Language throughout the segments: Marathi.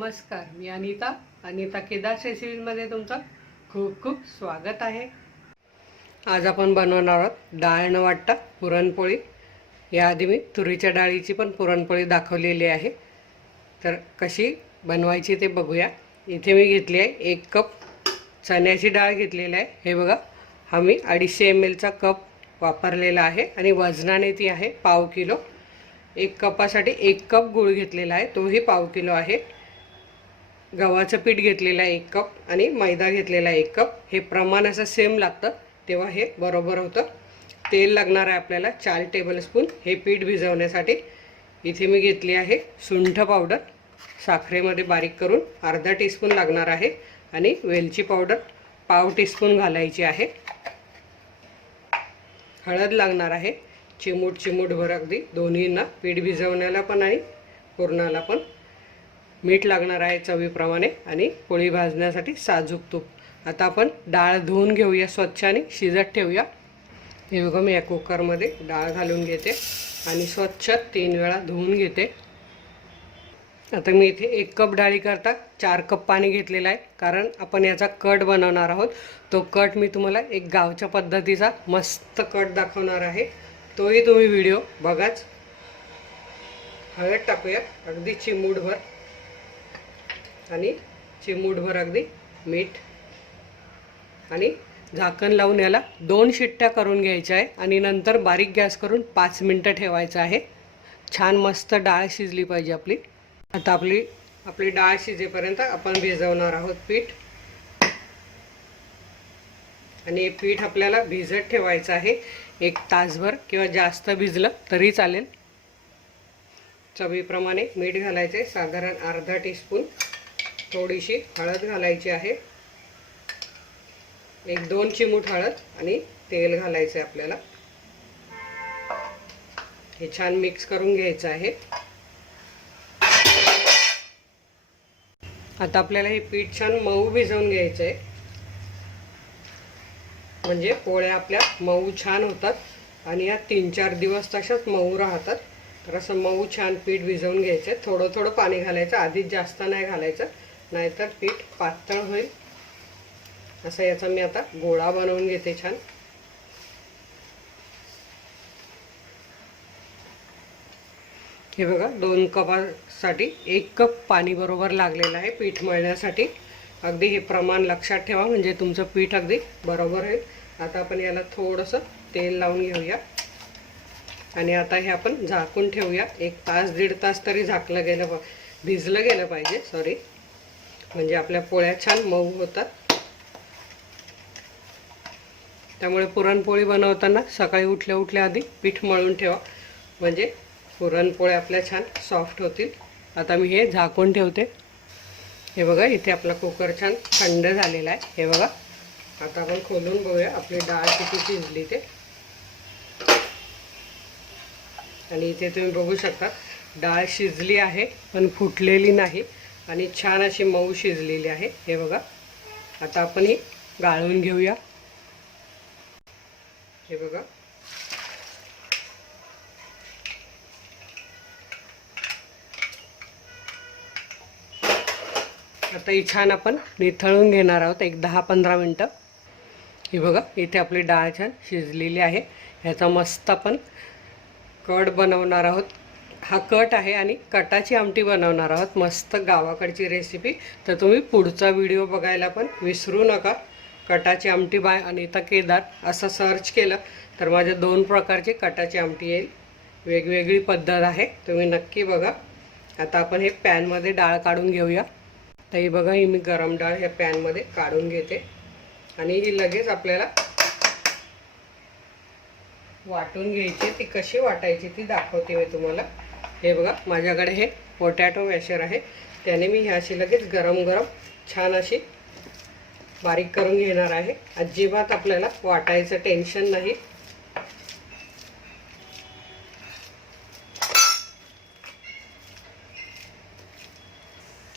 नमस्कार मी अनिता. अनिता केदार रेसिपीमध्ये तुमचं खूप खूप स्वागत आहे. आज आपण बनवणार आहोत डाळ न वाटता पुरणपोळी. याआधी मी तुरीच्या डाळीची पण पुरणपोळी दाखवलेली आहे. तर कशी बनवायची ते बघूया. इथे मी घेतली आहे एक कप चण्याची डाळ घेतलेली आहे. हे बघा हा मी अडीचशे एम एलचा कप वापरलेला आहे आणि वजनाने ती आहे पाव किलो. एक कपासाठी एक कप गूळ घेतलेला आहे तोही पाव किलो आहे. गव्हाचं पीठ घेतलेलं आहे एक कप आणि मैदा घेतलेला आहे एक कप. हे प्रमाण असं सेम लागतं. तेव्हा हे बरोबर होतं. तेल लागणार आहे आपल्याला चार टेबलस्पून हे पीठ भिजवण्यासाठी इथे मी घेतली आहे सुंठ पावडर साखरेमध्ये बारीक करून अर्धा टीस्पून लागणार आहे आणि वेलची पावडर पाव टीस्पून घालायची आहे. हळद लागणार आहे. चिमूट चिमूट भर अगदी. दोन्हींना पीठ भिजवण्याला पण आणि पुरणाला पण. मीठ लागणार आहे चवीप्रमाणे आणि पोळी भाजण्यासाठी साजूक तूप. आता आपण डाळ धुवून घेऊया स्वच्छ आणि शिजत ठेवूया. हे बघा मी या कुकरमध्ये डाळ घालून घेते आणि स्वच्छ तीन वेळा धुवून घेते. आता मी इथे एक कप डाळीकरता चार कप पाणी घेतलेलं आहे कारण आपण याचा कट बनवणार आहोत. तो कट मी तुम्हाला एक गावच्या पद्धतीचा मस्त कट दाखवणार आहे. तोही तुम्ही व्हिडिओ बघाच. हळद टाकूया अगदी चिमूडभर आणि चिमूटभर अगदी मीठ आणि झाकण लावून याला दोन शिट्ट्या करून घ्यायच्या आहे. आणि नंतर बारीक गॅस करून पाच मिनटं ठेवायचं आहे. छान मस्त डाळ शिजली पाहिजे आपली. आता आपली आपली डाळ शिजेपर्यंत आपण भिजवणार आहोत पीठ. आणि हे पीठ आपल्याला भिजत ठेवायचं आहे. एक तासभर किंवा जास्त भिजलं तरी चालेल. चवीप्रमाणे मीठ घालायचे साधारण अर्धा टीस्पून थोडीशी हळद घालायची आहे. एक दोन चिमूट हळद आणि तेल घालायचं आहे आपल्याला. हे छान मिक्स करून घ्यायचं आहे. आता आपल्याला हे पीठ छान मऊ भिजवून घ्यायचं आहे. म्हणजे पोळ्या आपल्या मऊ छान होतात आणि या तीन चार दिवस तशाच मऊ राहतात. तर असं मऊ छान पीठ भिजवून घ्यायचं थोडं थोडं पाणी घालायचं. आधीच जास्त नाही घालायचं. नाहीतर पीठ पातळ होईल. असं याचा मी आता गोळा बनवून घेते छान. हे बघा दोन कपासाठी एक कप पाणी बरोबर लागलेलं आहे पीठ मळण्यासाठी. अगदी हे प्रमाण लक्षात ठेवा म्हणजे तुमचं पीठ अगदी बरोबर होईल. आता आपण याला थोडंसं तेल लावून घेऊया. आणि आता हे आपण झाकून ठेवूया. एक तास दीड तास तरी झाकलं गेलं भिजलं गेलं पाहिजे सॉरी म्हणजे आपल्या पोळ्या छान मऊ होतात. त्यामुळे पुरणपोळी बनवताना सकाळी उठल्या उठल्या आधी पीठ मळून ठेवा. म्हणजे पुरणपोळ्या आपल्या छान सॉफ्ट होतील. आता मी हे झाकून ठेवते. हे बघा इथे आपला कुकर छान थंड झालेला आहे. हे बघा आता आपण खोलून बघूया आपली डाळ किती शिजली ते. आणि इथे तुम्ही बघू शकता डाळ शिजली आहे पण फुटलेली नाही. आणि छान अशी मऊ शिजलेली आहे. हे बघा. आता आपण ही गाळून घेऊया. हे बघा. आता ही छान आपण निथळून घेणार आहोत. एक दहा पंधरा मिनटं. ही बघा इथे आपली डाळ छान शिजलेली आहे. ह्याचा मस्त आपण कड बनवणार आहोत. हा कट आहे आणि कटाची आमटी बनवणार आहोत. मस्त गावाकडची रेसिपी तर तुम्ही पुढचा व्हिडिओ बघायला पण विसरू नका. कटाची आमटी बाय अनिता केदार असं सर्च केलं तर माझ्या दोन प्रकारची कटाची आमटी येईल. वेगवेगळी पद्धत आहे. तुम्ही नक्की बघा. आता आपण हे पॅनमध्ये डाळ काढून घेऊया. तर ही बघा ही मी गरम डाळ ह्या पॅनमध्ये काढून घेते. आणि ही लगेच आपल्याला वाटून घ्यायची. ती कशी वाटायची ती दाखवते मी तुम्हाला. हे बघा माझ्याकडे हे पोटॅटो मॅशर आहे. त्याने मी ह्या अशी लगेच गरम गरम छान अशी बारीक करून घेणार आहे. अजिबात आपल्याला वाटायचं टेन्शन नाही.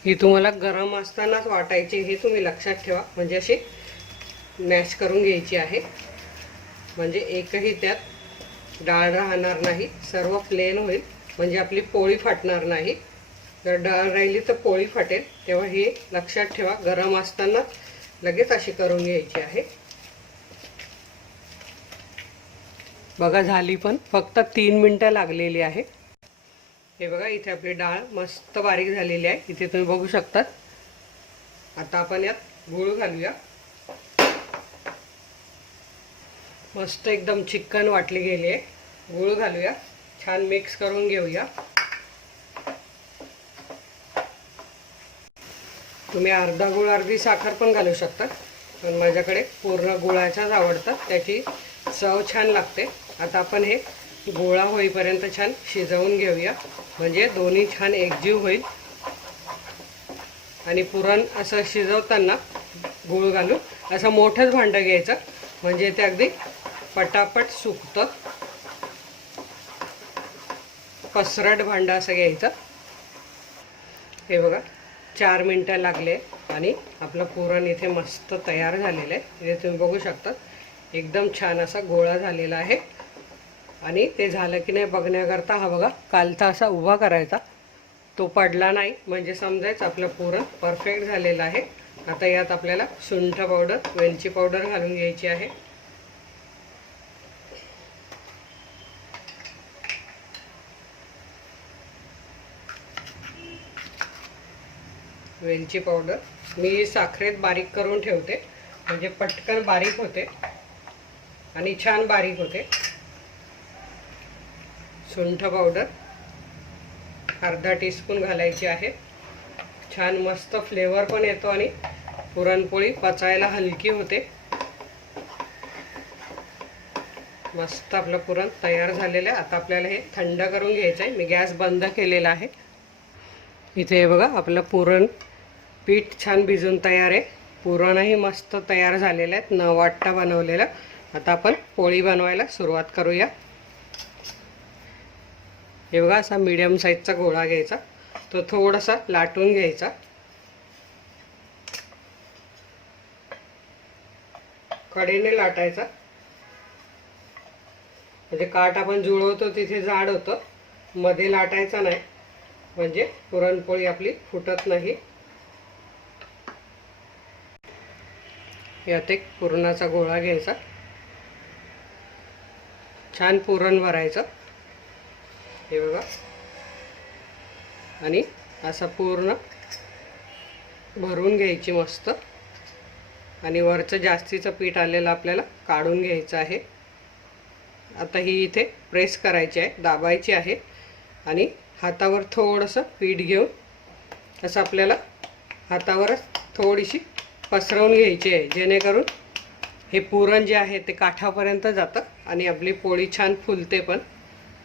ही तुम्हाला गरम असतानाच वाटायची हे तुम्ही लक्षात ठेवा. म्हणजे अशी मॅश करून घ्यायची आहे. म्हणजे एकही त्यात डाळ राहणार नाही. सर्व प्लेन होईल. म्हणजे आपली पोळी फाटणार नाही. जर डाळ राहिली तर पोळी फाटेल. तेव्हा हे लक्षात ठेवा गरम असताना लगेच अशी करून घ्यायची आहे. बघा झाली पण फक्त तीन मिनटं लागलेली आहे. हे बघा इथे आपली डाळ मस्त बारीक झालेली आहे. इथे तुम्ही बघू शकतात. आता आपण यात गूळ घालूया. मस्त एकदम चिकन वाटली गेली आहे. गूळ घालूया. छान मिक्स करून घेऊया. तुम्ही अर्धा गुळ अर्धी साखर पण घालू शकता. पण माझ्याकडे पूर्ण गुळाच्याच आवडतात. त्याची चव छान लागते. आता आपण हे गोळा होईपर्यंत छान शिजवून घेऊया. म्हणजे दोन्ही छान एकजीव होईल. आणि पुरण असं शिजवताना गूळ घालून असं मोठंच भांडं घ्यायचं. म्हणजे ते अगदी पटापट सुकतं. पसरट भांडं असं घ्यायचं. हे बघा चार मिनटं लागले आणि आपलं पुरण इथे मस्त तयार झालेलं आहे. इथे तुम्ही बघू शकता एकदम छान असा गोळा झालेला आहे. आणि ते झालं की नाही बघण्याकरता हा बघा कालचा असा उभा करायचा. तो पडला नाही. म्हणजे समजायचं आपलं पुरण परफेक्ट झालेलं आहे. आता यात आपल्याला सुंठ पावडर वेलची पावडर घालून घ्यायची आहे. वेलची पावडर मी साखरेत बारीक करून ठेवते. म्हणजे पटकन बारीक होते. आणि छान बारीक होते. सुंठ पावडर अर्धा टीस्पून घालायची आहे. छान मस्त फ्लेवर पण येतो आणि पुरणपोळी पचायला हलकी होते. मस्त आपलं पुरण तयार झालेलं आहे. आता आपल्याला हे थंड करून घ्यायचं आहे मी गॅस बंद केलेला आहे. इथे बघा आपलं पुरण पीठ छान भिजून तयार आहे. पुरणही मस्त तयार झालेलं आहे. न वाटता बनवलेलं. आता आपण पोळी बनवायला सुरुवात करूया. हे बघा असा मीडियम साईजचा गोळा घ्यायचा. तो थोडासा लाटून घ्यायचा. कडेने लाटायचा. म्हणजे काठ आपण जुळवतो तिथे जाड होतं. मध्ये लाटायचा नाही. म्हणजे पुरणपोळी आपली फुटत नाही. यात एक पुरणाचा गोळा घ्यायचा. छान पुरण भरायचं. हे बघा. आणि असा पूर्ण भरून घ्यायची मस्त. आणि वरचं जास्तीचं पीठ आलेलं आपल्याला काढून घ्यायचं आहे. आता ही इथे प्रेस करायची आहे दाबायची आहे. आणि हातावर थोडंसं पीठ घेऊन असं आपल्याला हातावरच थोडीशी पसरवून घ्यायची आहे. जेणेकरून हे पुरण जे आहे ते काठापर्यंत जातं आणि आपली पोळी छान फुलते पण.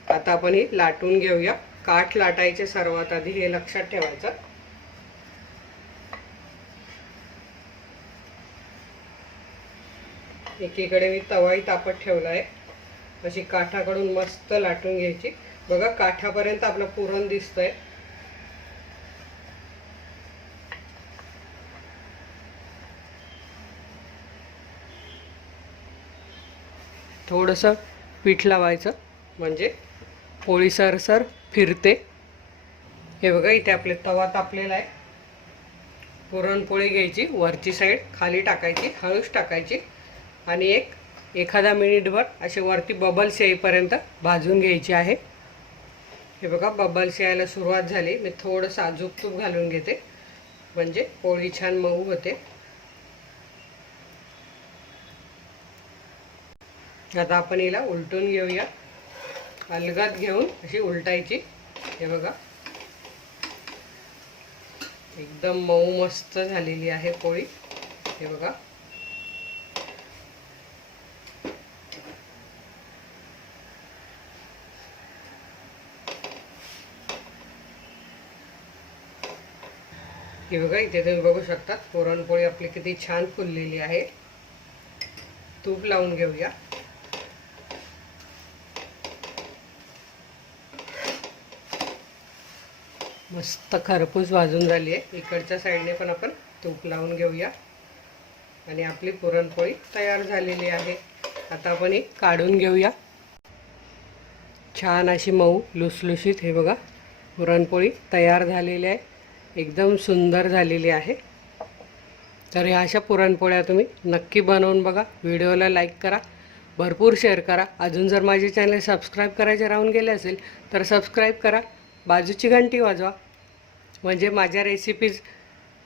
आता आपण ही लाटून घेऊया. काठ लाटायचे सर्वात आधी हे लक्षात ठेवायचं. एकीकडे मी तवाही तापत ठेवला आहे. अशी काठाकडून मस्त लाटून घ्यायची. बघा काठापर्यंत आपलं पुरण दिसतंय. थोडंसं पीठ लावायचं. म्हणजे पोळी सरसर फिरते. हे बघा इथे आपले तवा तापलेला आहे. पुरणपोळी घ्यायची वरची साईड खाली टाकायची हळूच टाकायची. आणि एक एखादा मिनिटभर असे वरती बबल्स येईपर्यंत भाजून घ्यायची आहे. हे बघा बबल्स यायला सुरुवात झाली. मी थोडंसं साजूक तूप घालून घेते. म्हणजे पोळी छान मऊ होते. आता आपण हिला उलटून घेऊया. अलगात घेऊन अशी उलटायची. हे बघा. एकदम मऊ मस्त झालेली आहे पोळी. हे बघा. हे बघा इथे तुम्ही बघू शकतात पुरणपोळी आपली किती छान फुललेली आहे. तूप लावून घेऊया. मस्त खरपूस भाजून झाली आहे. इकडच्या साईडने पण आपण तूप लावून घेऊया. आणि आपली पुरणपोळी तयार झालेली आहे. आता आपण एक काढून घेऊया. छान अशी मऊ लुसलुशीत हे बघा पुरणपोळी तयार झालेली आहे. एकदम सुंदर झालेली आहे. तर ह्या अशा पुरणपोळ्या तुम्ही नक्की बनवून बघा. व्हिडिओला लाईक करा. भरपूर शेअर करा. अजून जर माझे चॅनल सबस्क्राईब करायचे राहून गेले असेल तर सबस्क्राईब करा. बाजूची घंटी वाजवा. म्हणजे माझ्या रेसिपीज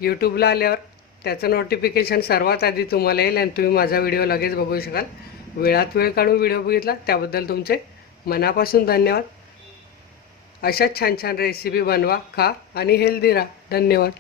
यूट्यूबला आल्यावर त्याचं नोटिफिकेशन सर्वात आधी तुम्हाला येईल आणि तुम्ही माझा व्हिडिओ लगेच बघू शकाल. वेळात वेळ काढून व्हिडिओ बघितला. त्याबद्दल तुमचे मनापासून धन्यवाद. अशाच छान छान रेसिपी बनवा खा आणि हेल्दी राहा. धन्यवाद.